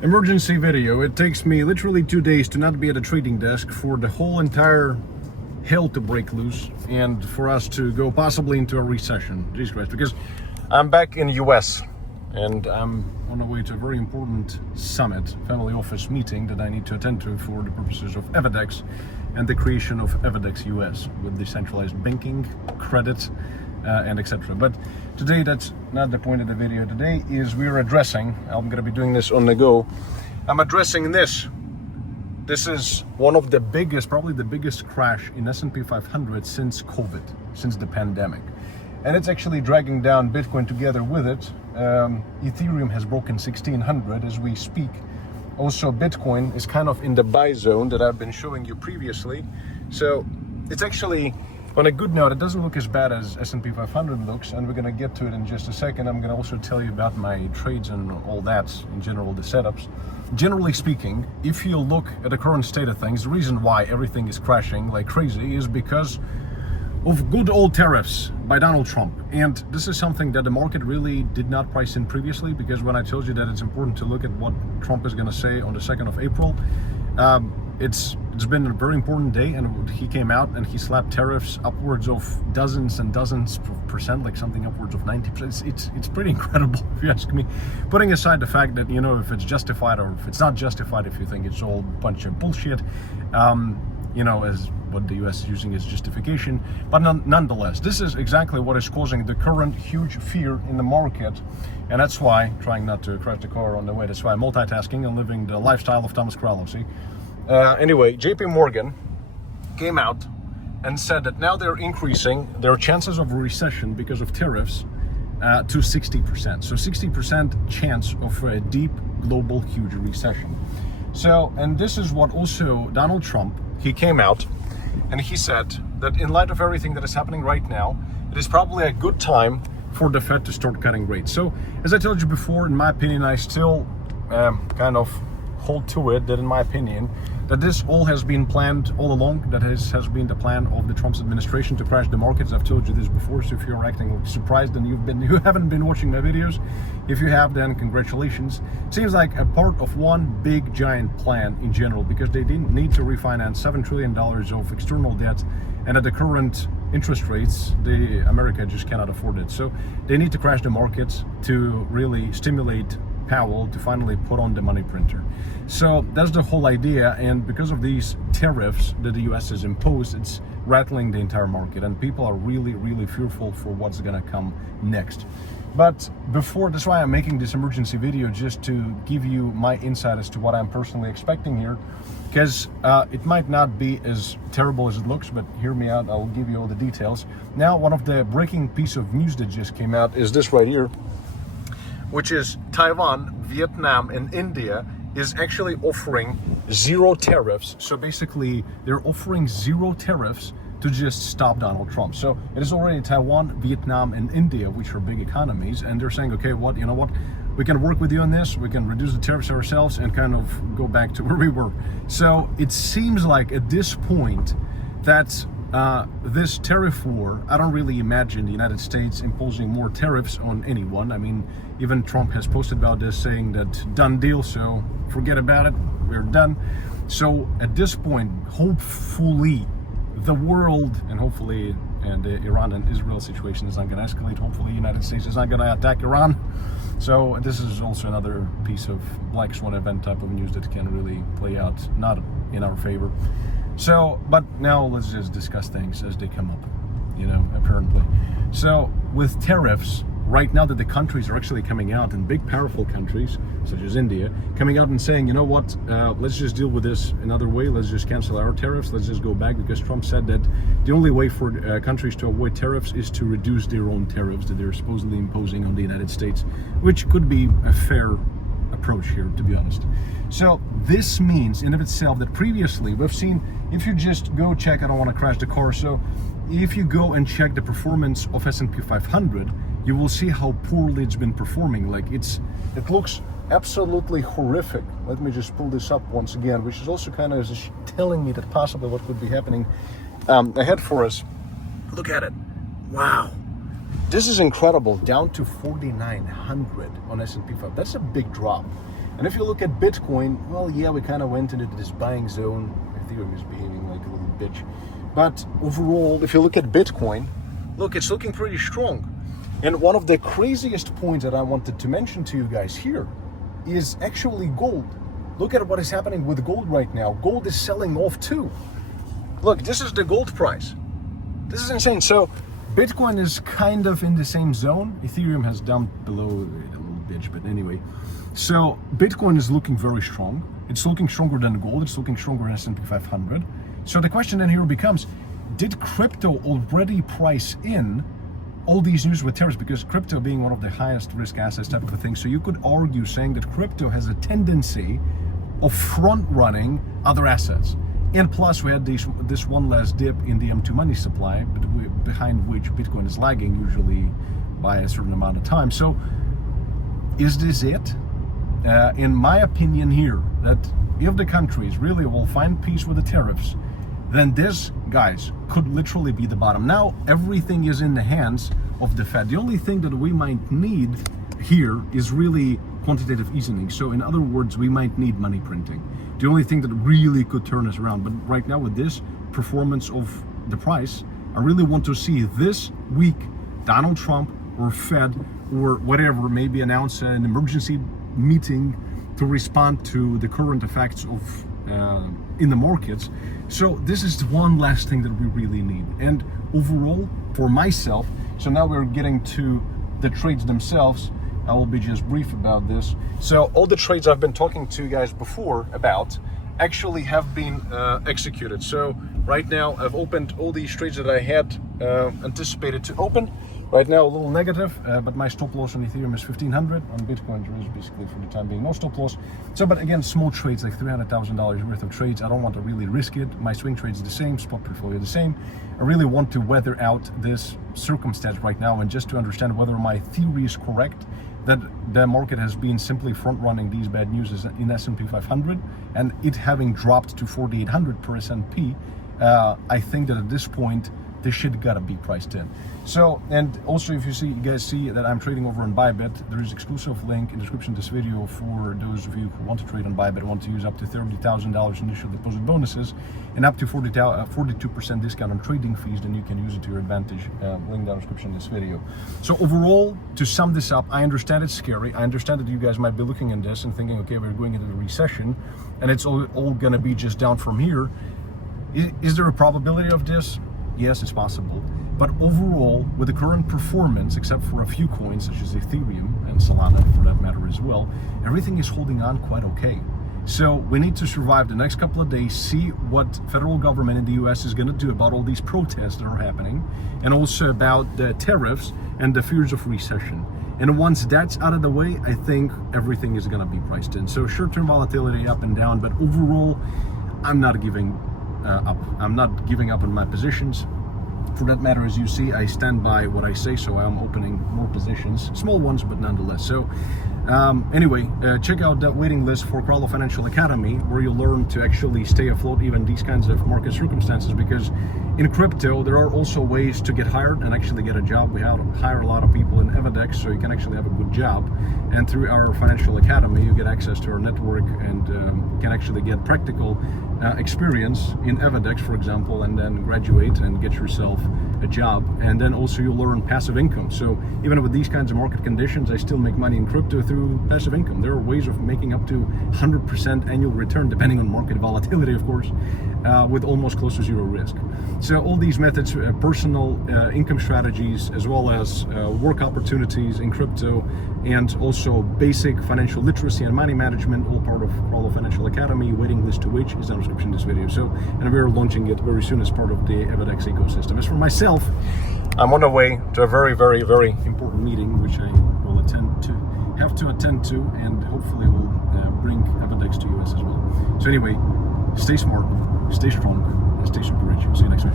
Emergency video. It takes me literally 2 days to not be at a trading desk for the whole entire hell to break loose and for us to go possibly into a recession. Jesus Christ, because I'm back in the US and I'm on the way to a very important summit, family office meeting that I need to attend to for the purposes of Evidex and the creation of Evidex US with decentralized banking, credit, and etc. But today that's not the point of the video. Today is we're addressing, I'm going to be doing this on the go, I'm addressing this. This is one of the biggest, probably the biggest crash in S&P 500 since COVID, since the pandemic. And it's actually dragging down Bitcoin together with it. Ethereum has broken 1600 as we speak. Also Bitcoin is kind of in the buy zone that I've been showing you previously. So it's actually on a good note. It doesn't look as bad as S&P 500 looks, and we're going to get to it in just a second. I'm going to also tell you about my trades and all that, in general, the setups. Generally speaking, if you look at the current state of things, the reason why everything is crashing like crazy is because of good old tariffs by Donald Trump. And this is something that the market really did not price in previously, because when I told you that it's important to look at what Trump is going to say on the 2nd of April, it's been a very important day, and he came out and he slapped tariffs upwards of dozens and dozens percent, like something upwards of 90%. It's pretty incredible, if you ask me. Putting aside the fact that, you know, if it's justified or if it's not justified, if you think it's all a bunch of bullshit, you know, as what the US is using as justification. But nonetheless, this is exactly what is causing the current huge fear in the market. And that's why, trying not to crash the car on the way, that's why I'm multitasking and living the lifestyle of Thomas Kralow, see? Anyway, JP Morgan came out and said that now they're increasing their chances of a recession because of tariffs to 60%. So 60% chance of a deep global huge recession. So, and this is what also Donald Trump, he came out and he said that in light of everything that is happening right now, it is probably a good time for the Fed to start cutting rates. So, as I told you before, in my opinion, I still kind of hold to it, that in my opinion, that this all has been planned all along, that has been the plan of the Trump's administration to crash the markets. I've told you this before, so if you're acting surprised and you haven't been watching my videos, if you have, then congratulations. It seems like a part of one big giant plan in general, because they didn't need to refinance $7 trillion of external debt, and at the current interest rates, America just cannot afford it. So they need to crash the markets to really stimulate Powell to finally put on the money printer. So that's the whole idea, and because of these tariffs that the US has imposed, it's rattling the entire market, and people are really, really fearful for what's gonna come next. But before, that's why I'm making this emergency video, just to give you my insight as to what I'm personally expecting here, because it might not be as terrible as it looks, but hear me out, I'll give you all the details. Now, one of the breaking piece of news that just came out is this right here, which is Taiwan, Vietnam, and India is actually offering zero tariffs. So basically, they're offering zero tariffs to just stop Donald Trump. So it is already Taiwan, Vietnam, and India, which are big economies, and they're saying, okay, you know what? We can work with you on this. We can reduce the tariffs ourselves and kind of go back to where we were. So it seems like at this point that this tariff war, I don't really imagine the United States imposing more tariffs on anyone. I mean, even Trump has posted about this, saying that done deal, so forget about it, we're done. So at this point, hopefully the world, and hopefully the Iran and Israel situation is not going to escalate. Hopefully the United States is not going to attack Iran. So this is also another piece of black swan event type of news that can really play out not in our favor. So, but now let's just discuss things as they come up, you know, apparently. So with tariffs, right now that the countries are actually coming out, and big powerful countries such as India coming out and saying, you know what, let's just deal with this another way, let's just cancel our tariffs, let's just go back, because Trump said that the only way for countries to avoid tariffs is to reduce their own tariffs that they're supposedly imposing on the United States, which could be a fair approach here, to be honest. So this means in of itself that previously we've seen, if you just go check, I don't want to crash the car, so if you go and check the performance of S&P 500, you will see how poorly it's been performing. Like it looks absolutely horrific. Let me just pull this up once again, which is also kind of telling me that possibly what could be happening ahead for us. Look at it. Wow. This is incredible. Down to 4,900 on S&P 500. That's a big drop. And if you look at Bitcoin, well, yeah, we kind of went into this buying zone. Ethereum is behaving like a little bitch. But overall, if you look at Bitcoin, look, it's looking pretty strong. And one of the craziest points that I wanted to mention to you guys here is actually gold. Look at what is happening with gold right now. Gold is selling off too. Look, this is the gold price. This is insane. So Bitcoin is kind of in the same zone. Ethereum has dumped below it a little bitch, but anyway. So Bitcoin is looking very strong. It's looking stronger than gold. It's looking stronger than S&P 500. So the question then here becomes, did crypto already price in all these news with tariffs? Because crypto being one of the highest risk assets type of a thing, so you could argue saying that crypto has a tendency of front running other assets. And plus we had this one last dip in the M2 money supply, but behind which Bitcoin is lagging usually by a certain amount of time. So is this it? In my opinion here, that if the countries really will find peace with the tariffs, then this, guys, could literally be the bottom. Now, everything is in the hands of the Fed. The only thing that we might need here is really quantitative easing. So in other words, we might need money printing. The only thing that really could turn us around. But right now with this performance of the price, I really want to see this week Donald Trump or Fed or whatever maybe announce an emergency meeting to respond to the current effects of in the markets. So this is the one last thing that we really need. And overall, for myself, so now we're getting to the trades themselves. I will be just brief about this. So all the trades I've been talking to you guys before about actually have been executed. So right now I've opened all these trades that I had anticipated to open. Right now a little negative, but my stop loss on Ethereum is 1500. On Bitcoin there is basically for the time being no stop loss. So, but again, small trades like $300,000 worth of trades. I don't want to really risk it. My swing trades are the same, spot portfolio the same. I really want to weather out this circumstance right now and just to understand whether my theory is correct, that the market has been simply front running these bad news in S&P 500 and it having dropped to 4,800 per S&P. I think that at this point, this shit gotta be priced in. So, and also if you guys see that I'm trading over on Bybit, there is exclusive link in the description of this video for those of you who want to trade on Bybit, want to use up to $30,000 initial deposit bonuses and up to 42% discount on trading fees, then you can use it to your advantage. Link down in the description of this video. So overall, to sum this up, I understand it's scary. I understand that you guys might be looking at this and thinking, okay, we're going into the recession and it's all gonna be just down from here. Is there a probability of this? Yes, it's possible. But overall, with the current performance, except for a few coins such as Ethereum and Solana for that matter as well, everything is holding on quite okay. So we need to survive the next couple of days, see what federal government in the US is going to do about all these protests that are happening, and also about the tariffs and the fears of recession. And once that's out of the way, I think everything is going to be priced in. So short-term volatility up and down, but overall, I'm not giving up. I'm not giving up on my positions. For that matter, as you see, I stand by what I say, so I'm opening more positions, small ones, but nonetheless. So anyway, check out that waiting list for Kralow Financial Academy, where you'll learn to actually stay afloat even these kinds of market circumstances, because in crypto, there are also ways to get hired and actually get a job. We hire a lot of people in Evadex, so you can actually have a good job. And through our Financial Academy, you get access to our network and can actually get practical experience in Evadex, for example, and then graduate and get yourself a job. And then also you learn passive income. So even with these kinds of market conditions, I still make money in crypto through passive income. There are ways of making up to 100% annual return, depending on market volatility, of course, with almost close to zero risk. So all these methods, personal income strategies, as well as work opportunities in crypto, and also basic financial literacy and money management, all part of Kralow Financial Academy, waiting list to which is in the description of this video. So, and we're launching it very soon as part of the Evadex ecosystem. As for myself, I'm on the way to a very, very, very important meeting, which I will have to attend to, and hopefully will bring Evadex to US as well. So anyway, stay smart, stay strong, and stay super rich. See you next week.